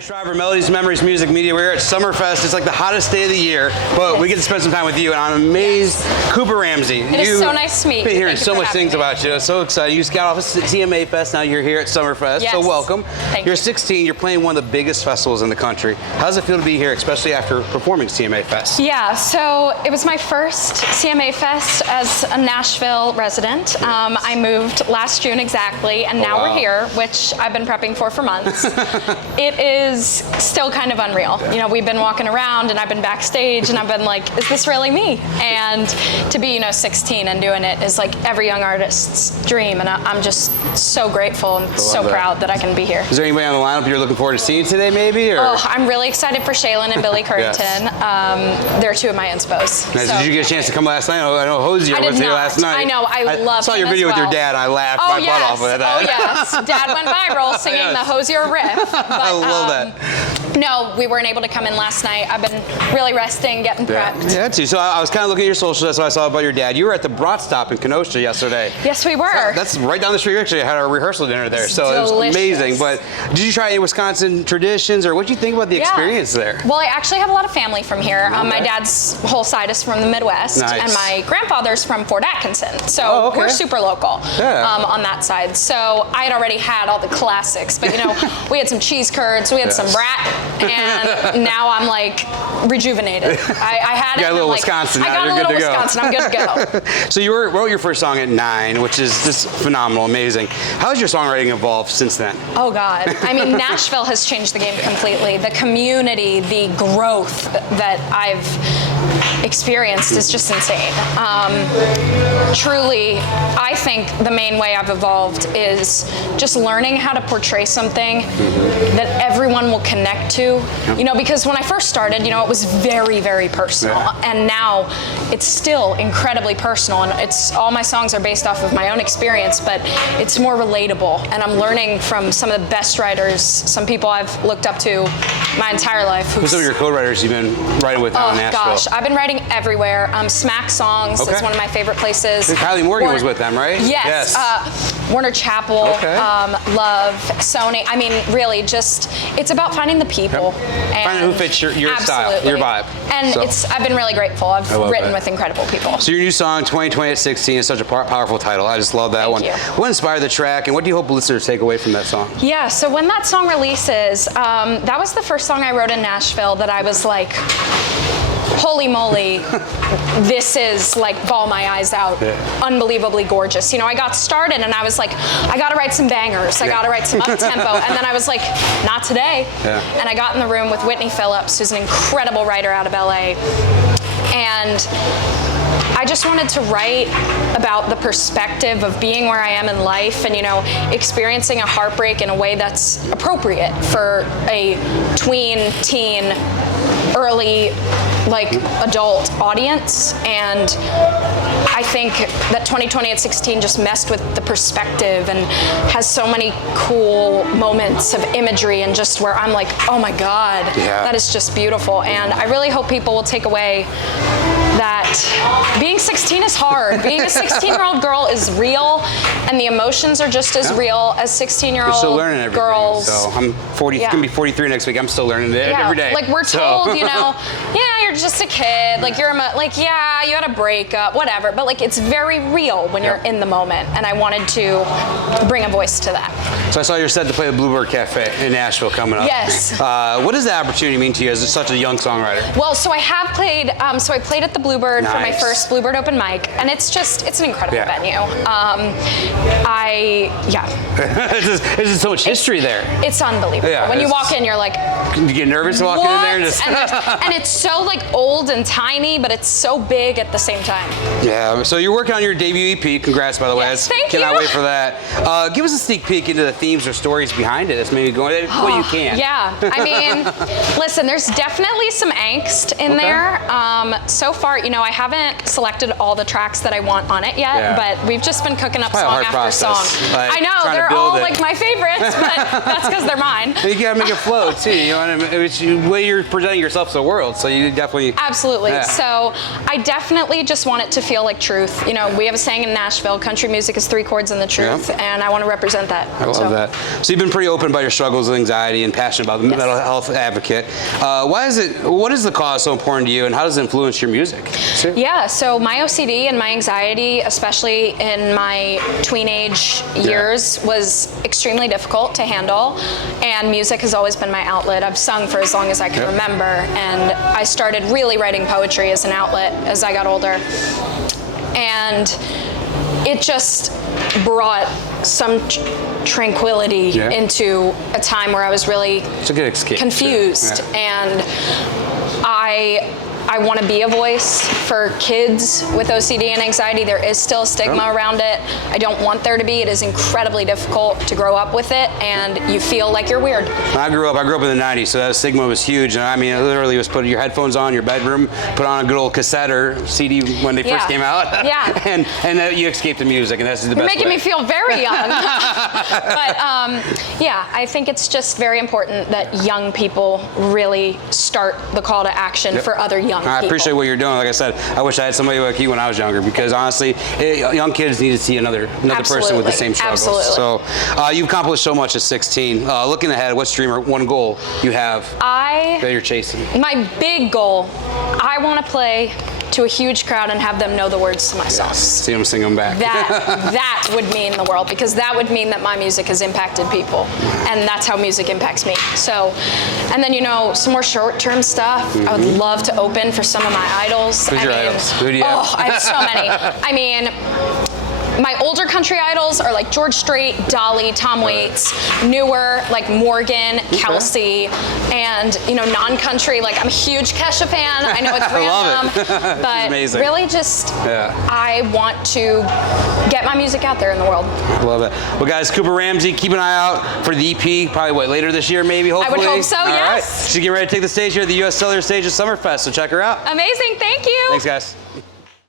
Shriver, Melodies, Memories, Music, Media. We're here at Summerfest. It's like the hottest day of the year, but we get to spend some time with you, and I'm amazed. Yes. Cooper Ramsey. It is so nice to meet you. Been hearing so much things about you. So excited. You just got off of TMA Fest, now you're here at Summerfest. Yes. So welcome. Thank You're you. 16. You're playing one of the biggest festivals in the country. How does it feel to be here, especially after performing TMA Fest? Yeah, so it was my first CMA Fest as a Nashville resident. I moved last June exactly, and now we're here, which I've been prepping for months. It is still kind of unreal. You know, we've been walking around and I've been backstage and I've been like, is this really me? And to be, 16 and doing it is like every young artist's dream, and I'm just so grateful and so proud that I can be here. Is there anybody on the lineup you're looking forward to seeing today, maybe? Or? Oh, I'm really excited for Shaylin and Billy Currington. Yes. They're two of my inspos. Now, So, did you get a chance to come last night? I know Hosier was here last night. I know, I love saw your video with your dad. I laughed my butt off with that. Oh yes, Dad went viral singing the Hosier riff. But, I love that. No, we weren't able to come in last night. I've been really resting, getting prepped. Yeah, too. So I was kind of looking at your socials. That's what I saw about your dad. You were at the Brat Stop in Kenosha yesterday. Yes, we were. That's right down the street. Actually, I had a rehearsal dinner there, so delicious. It was amazing. But did you try any Wisconsin traditions, or what did you think about the experience there? Well, I actually have a lot of family from here. My dad's whole side is from the Midwest, and my grandfather's from Fort Atkinson. So we're super local on that side. So I had already had all the classics, but we had some cheese curds, we had some brat, and now I'm like rejuvenated. I had it. You got a little Wisconsin. I got a little Wisconsin. I'm good to go. So you wrote your first song at 9, which is just phenomenal, amazing. How has your songwriting evolved since then? Oh God, I mean, Nashville has changed the game completely. The community, the growth that I've experienced is just insane. Truly, I think the main way I've evolved is just learning how to portray something that everyone will connect to. Because when I first started, it was very, very personal, and now it's still incredibly personal, and all my songs are based off of my own experience, but it's more relatable, and I'm learning from some of the best writers, some people I've looked up to my entire life. Who's some of your co-writers you've been writing with now in Nashville? Gosh, I've been writing everywhere. Smack Songs is one of my favorite places. Kylie Morgan was with them, right? Yes. Warner Chappell, Love, Sony. I mean, really, it's about finding the people. And finding who fits your style, your vibe. And I've been really grateful. I've written with incredible people. So your new song, 2020 at 16, is such a powerful title. I just love that one. Thank you. What inspired the track, and what do you hope listeners take away from that song? Yeah, so when that song releases, that was the first song I wrote in Nashville that I was like, holy moly, this is like bawl my eyes out, unbelievably gorgeous. I got started and I was like, I gotta write some bangers, I gotta write some up-tempo, and then I was like, not today. And I got in the room with Whitney Phillips, who's an incredible writer out of LA, and I just wanted to write about the perspective of being where I am in life and, experiencing a heartbreak in a way that's appropriate for a tween, teen, early, adult audience. And I think that 2020 at 16 just messed with the perspective and has so many cool moments of imagery and just where I'm like, oh my God, that is just beautiful. And I really hope people will take away that being 16 is hard. Being a 16-year-old girl is real, and the emotions are just as real as 16-year-old still learning everything, girls. So I'm gonna be 43 next week. I'm still learning it every day. Like we're told, you're just a kid. Like you had a breakup, whatever. But it's very real when you're in the moment, and I wanted to bring a voice to that. So I saw you're set to play the Bluebird Cafe in Nashville coming up. Yes. What does that opportunity mean to you as such a young songwriter? Well, so I have played. So I played at the Bluebird for my first Bluebird open mic, and it's an incredible venue. There's just so much history there. It's unbelievable. When you walk in, you're like, you get nervous walking in there, and it's so old and tiny, but it's so big at the same time. Yeah. So you're working on your debut EP. Congrats, by the way. Thank you. Cannot wait for that. Give us a sneak peek into the themes or stories behind it. That's maybe going what you can. Yeah. I mean, listen, there's definitely some angst in there. So far, I haven't selected all the tracks that I want on it yet, but we've just been cooking up song after song. I know, they're all my favorites, but that's because they're mine. You gotta make it flow too. It's the way you're presenting yourself to the world. So you definitely absolutely. So I definitely just want it to feel like truth. You know, we have a saying in Nashville, country music is 3 chords and the truth, and I want to represent that. I love that. So you've been pretty open about your struggles with anxiety and passionate about the mental health advocate. What is the cause so important to you, and how does it influence your music? Yeah, so my OCD and my anxiety, especially in my tweenage years, was extremely difficult to handle, and music has always been my outlet. I've sung for as long as I can remember, and I started really writing poetry as an outlet as I got older. And it just brought some tranquility into a time where I was really confused, and I want to be a voice for kids with OCD and anxiety. There is still a stigma around it. I don't want there to be. It is incredibly difficult to grow up with it, and you feel like you're weird. I grew up in the 90s, so that stigma was huge. And I mean, it literally was put your headphones on, your bedroom, put on a good old cassette or CD when they first came out. and you escape the music, and that's the best way. You're making me feel very young. But yeah, I think it's just very important that young people really start the call to action for other young people. I appreciate what you're doing. Like I said, I wish I had somebody like you when I was younger, because honestly, young kids need to see another person with the same struggles. Absolutely. So you've accomplished so much at 16. Looking ahead, what's dream or one goal you have that you're chasing? My big goal, I want to play to a huge crowd and have them know the words to my songs. See them sing them back. That would mean the world, because that would mean that my music has impacted people, and that's how music impacts me. So, and then, you know, some more short-term stuff. I would love to open for some of my idols. Who's your idols? Who do you have? I have so many. I mean, my older country idols are like George Strait, Dolly, Tom Waits. Newer, like Morgan, Kelsey, and, you know, non-country, like I'm a huge Kesha fan. I know it's random, but amazing. Really just, I want to get my music out there in the world. I love it. Well, guys, Cooper Ramsey, keep an eye out for the EP, probably later this year, maybe, hopefully. I would hope so, yes. Right. She's getting ready to take the stage here at the U.S. Cellular Stage at Summerfest, so check her out. Amazing, thank you. Thanks, guys.